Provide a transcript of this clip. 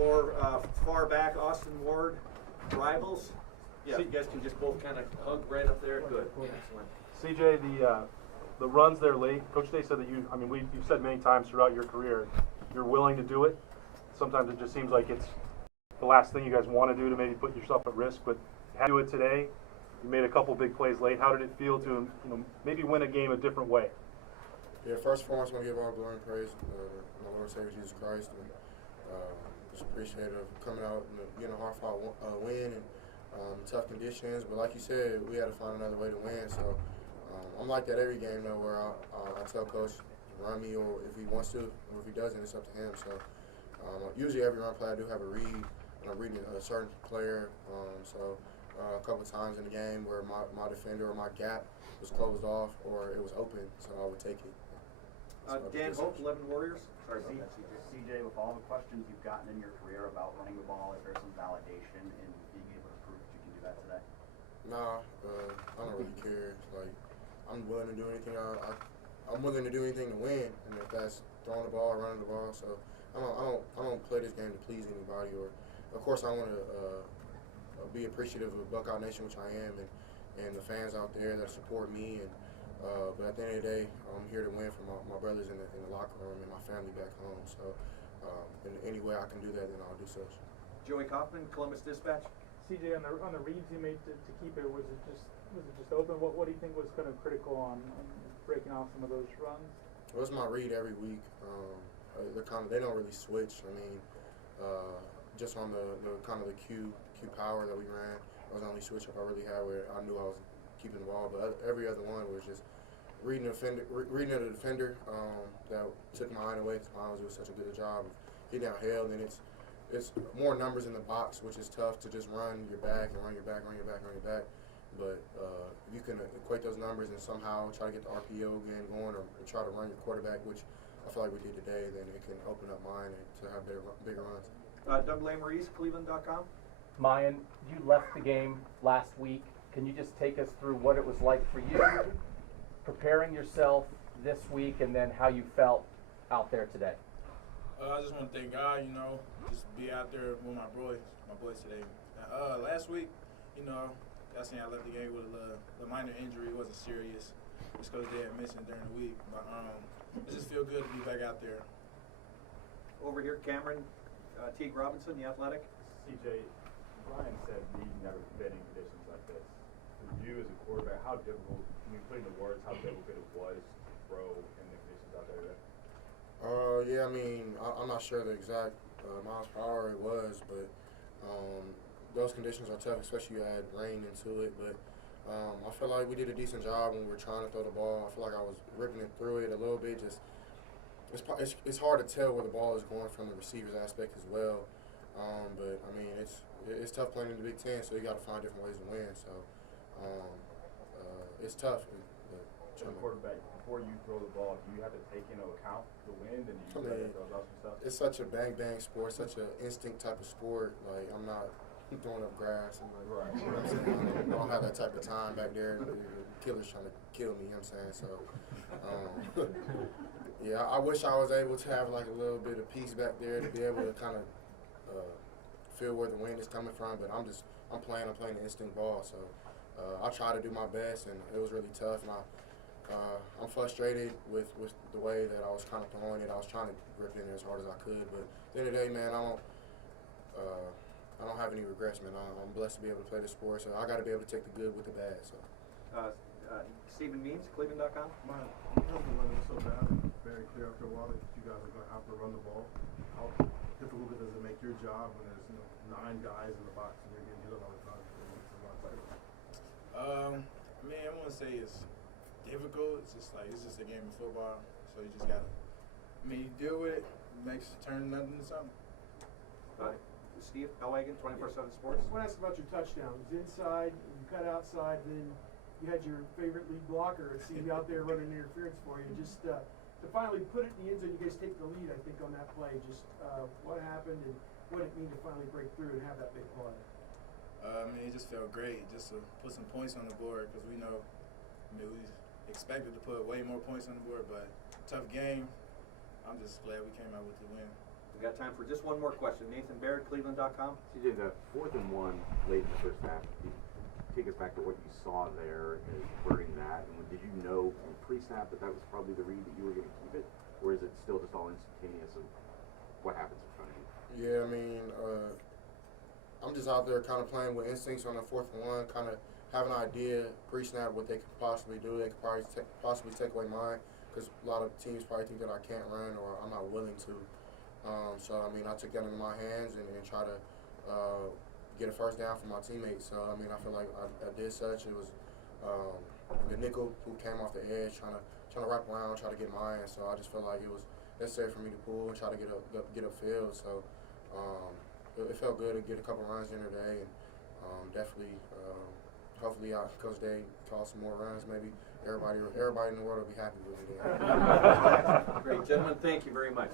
floor, far back, Austin Ward, rivals. Yeah, you guys can just both kind of hug right up there. Good. Excellent. CJ, the runs there late, Coach Day said that you've said many times throughout your career, you're willing to do it. Sometimes it just seems like it's the last thing you guys want to do to maybe put yourself at risk, but how do you do it today? You made a couple big plays late. How did it feel to maybe win a game a different way? Yeah, first and foremost, I want to give all glory and praise to my Lord and Savior Jesus Christ, and just appreciative of coming out and getting a hard-fought win and tough conditions. But like you said, we had to find another way to win. So I'm like that every game, though, where I tell Coach run me, or if he wants to, or if he doesn't, it's up to him. So usually every run play I do have a read, and I'm reading a certain player. A couple times in the game where my defender or my gap was closed off or it was open, so I would take it. Dan Hope, 11 Warriors. Sorry, CJ, with all the questions you've gotten in your career about running the ball, is there some validation in being able to prove that you can do that today? Nah, I don't really care. Like, I'm willing to do anything. I'm willing to do anything to win, and if that's throwing the ball or running the ball, so I don't play this game to please anybody. Or, of course, I want to be appreciative of Buckeye Nation, which I am, and the fans out there that support me. But at the end of the day, I'm here to win for my brothers in the locker room and my family back home. So in any way I can do that, then I'll do so. Joey Kaufman, Columbus Dispatch. CJ, on the reads you made to keep it, was it just open? What do you think was kind of critical on breaking off some of those runs? Well, it's my read every week. They don't really switch. I mean, just on the kind of the Q power that we ran, that was the only switch up I really had where I knew I was keeping the ball. But every other one was just reading the defender that took my eye away. Miles did such a good job of getting out held, and it's more numbers in the box, which is tough to just run your back and run your back. But if you can equate those numbers and somehow try to get the RPO again going, or try to run your quarterback, which I feel like we did today, then it can open up mine to have bigger runs. Doug Lesmerises, Cleveland.com. Miyan, you left the game last week. Can you just take us through what it was like for you, preparing yourself this week, and then how you felt out there today? I just want to thank God, just be out there with my boys today. Last week, I seen I left the game with a minor injury. It wasn't serious. Just because they had missed it during the week. But it just feel good to be back out there. Over here, Cameron Teague Robinson, The Athletic. CJ, Brian said he'd never been in conditions like this. For you as a quarterback, how difficult, put into words, how difficult it was to throw in the conditions out there today? Yeah, I mean, I'm not sure the exact miles per hour it was, but those conditions are tough, especially you add rain into it. But I feel like we did a decent job when we were trying to throw the ball. I feel like I was ripping it through it a little bit. It's hard to tell where the ball is going from the receiver's aspect as well. But I mean, it's tough playing in the Big Ten, so you got to find different ways to win. So it's tough. As a quarterback, before you throw the ball, do you have to take into account the wind and you throw out some stuff? It's such a bang sport, such an instinct type of sport. Like, I'm not throwing up grass. I'm like, right. You know what I'm saying? I don't have that type of time back there. The killer's trying to kill me. You know what I'm saying? So, yeah, I wish I was able to have like a little bit of peace back there to be able to kind of feel where the wind is coming from. But I'm playing the instinct ball. So I try to do my best, and it was really tough. And I'm frustrated with the way that I was kind of throwing it. I was trying to grip it in as hard as I could. But at the end of the day, man, I don't have any regrets, man. I'm blessed to be able to play this sport, so I got to be able to take the good with the bad. So. Stephen Means, Cleveland.com. My husband running so bad, very clear after a while that you guys are going to have to run the ball. How difficult does it make your job when there's 9 guys in the box and you're getting hit all the time? I want to say it's difficult. It's just a game of football, so you just gotta. You deal with it. Turn nothing into something. Steve Elwagen, 24/7 Sports. I want to ask about your touchdowns. Inside, you cut outside, then you had your favorite lead blocker see you out there running interference for you. Just to finally put it in the end zone, you guys take the lead, I think, on that play. Just what happened and what it mean to finally break through and have that big play? It just felt great just to put some points on the board because we know, we expected to put way more points on the board, but tough game. I'm just glad we came out with the win. We got time for just one more question. Nathan Baird, Cleveland.com. CJ, the 4th and 1 late in the first half, take us back to what you saw there and converting that. And did you know from pre-snap that that was probably the read that you were going to keep it? Or is it still just all instantaneous of what happens in front of you? Yeah, I mean, I'm just out there kind of playing with instincts on the 4th and 1, kind of have an idea pre-snap what they could possibly do. They could probably possibly take away mine because a lot of teams probably think that I can't run or I'm not willing to. So, I mean, I took that into my hands and try to get a first down for my teammates. So, I mean, I feel like I did such. It was the nickel who came off the edge trying to wrap around, try to get mine. So I just felt like it was necessary for me to pull and try to get upfield. So it felt good to get a couple runs in today, and definitely, hopefully, Coach Day calls some more runs. Maybe everybody in the world will be happy with me. Great, gentlemen. Thank you very much.